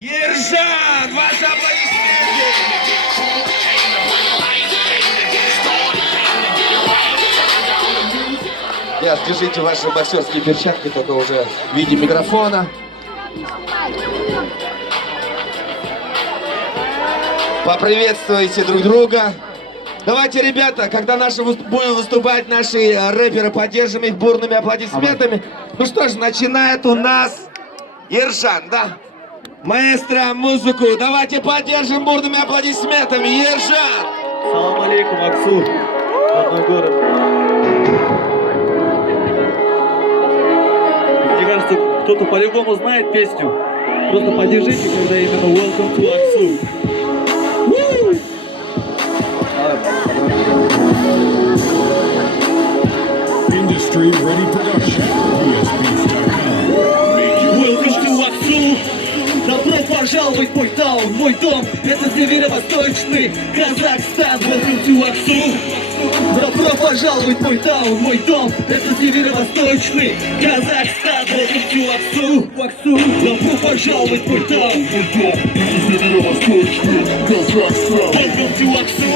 Ержан, ваши аплодисменты! Сейчас держите ваши боксерские перчатки, только уже в виде микрофона. Поприветствуйте друг друга. Давайте, ребята, когда будут выступать наши рэперы, поддержим их бурными аплодисментами. Ну что ж, начинает у нас Ержан, да? Маэстро, музыку давайте поддержим бурными аплодисментами. Ержан! Салам алейкум, Аксу, родной город. Мне кажется, кто-то по-любому знает песню. Просто поддержите, когда именно Welcome to Аксу. Industry Ready Production. Welcome to Аксу. Добро пожаловать в мой таун, мой дом. Это северо-восточный Казахстан. Welcome to Аксу. Добро пожаловать в мой таун, мой дом. Это северо-восточный Казахстан. Welcome to Аксу. Аксу. Добро пожаловать в мой таун, мой дом. Это северо-восточный Казахстан. Welcome to Аксу.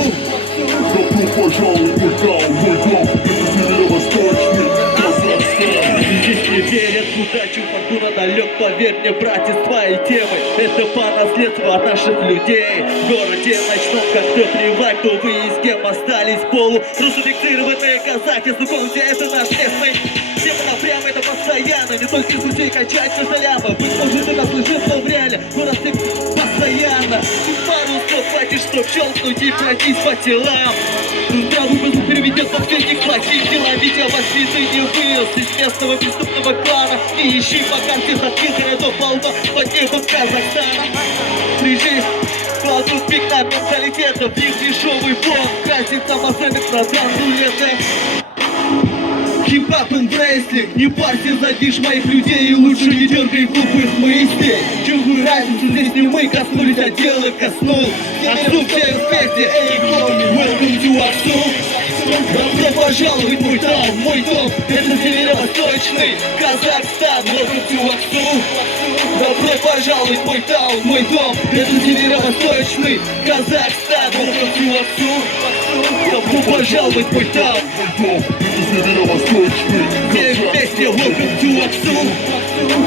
Добро пожаловать в мой таун, мой дом. Это северо-восточный Казахстан. Здесь не верят в удачу, фортуна далек, поверь мне, братец, твои темы. Это по наследству от наших людей. В городе ночном как-то плевать, кто вы и с кем остались полурусифицированные казахи. Знакомься, это наш местный. Тема напрямую, это постоянно. Не только из людей качать костыляма. Быть может, ты нас слышишь, но в реале город ты постоянно. Пару слов хватит, чтоб щелкнуть и пройтись по телам. Тут правый воздух переведет последних плохих дела. Ведь я воспитан не вырос из местного преступного клана. Не ищи по карте таких городов полно под небом Казахстана. Прижись, кладут пик на менталитетов. Их дешевый фон красит самоценных продаж рулеты. Хип-хап и рестлинг, не парься, задишь моих людей. И лучше не дергай глупых мыслей. Чужую разницу здесь не мы коснулись, а дело коснул. Аксу все вместе, эй, homie, welcome to Аксу. Добро пожаловать в мой таун, мой дом. Это северо-восточный Казахстан. Welcome to Аксу. Добро пожаловать в мой таун, мой дом. Это северо-восточный Казахстан. Welcome to Аксу. Добро пожаловать в мой таун, мой дом. Это северо-восточный все вместе, welcome to Аксу.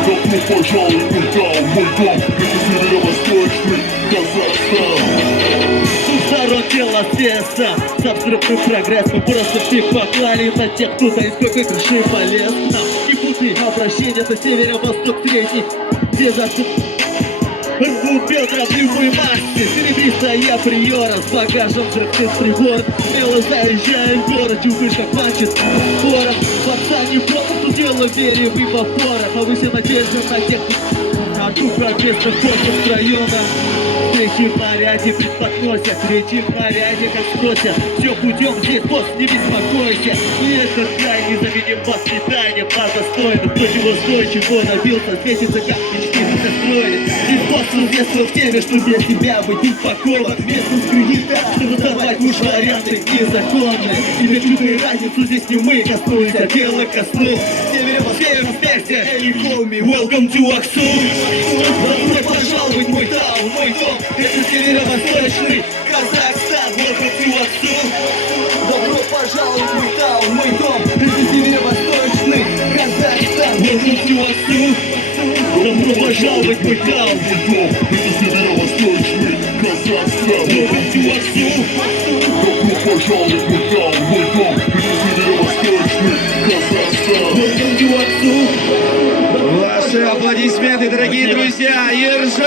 Добро пожаловать в мой таун, мой дом. Это северо-восточный Казахстан. Сторон тела свеса, с абстрактным прогрессом. Просто всех поклали на тех, кто за сколько крыши полез. Нам не путай обращение, это северо-восток средний. Где засып рвут бедра в любой массе. Серебристая приора с багажом взрывных прибор. Смело заезжаем в город, чувствуешь, как мачет город. Пацан не полностью дело вере в эвапора. Повыше надежда на тех, на ту прогрессных корпус района. Встречи в наряде предподносят, речи в наряде как спросят. Все путем здесь, босс, не беспокойся. И этот край незаменим воспитанием по достойным. Кто чего стоит, чего добился, светится как мечты настроили. И босс детства в теме, что для тебя быть упакован. Местом с кредита, чтобы давать муж варианты незаконные. И для чужой разницу здесь не мы коснулись, а дело коснулось. Север вместе, эй, homie, welcome to Аксу. Добро пожаловать в мой таун, мой дом. Это северо-восточный Казахстан. Welcome to Аксу. Добро пожаловать в мой таун, мой дом. Это северо-восточный Казахстан. Welcome to Аксу. Добро пожаловать в мой таун, Мой дом. Это северо-восточный Казахстан. welcome to Аксу. Добро пожаловать в мой таун, мой дом. Это северо-восточный Казахстан. Welcome to Аксу. Ваши аплодисменты, дорогие друзья! Ержан!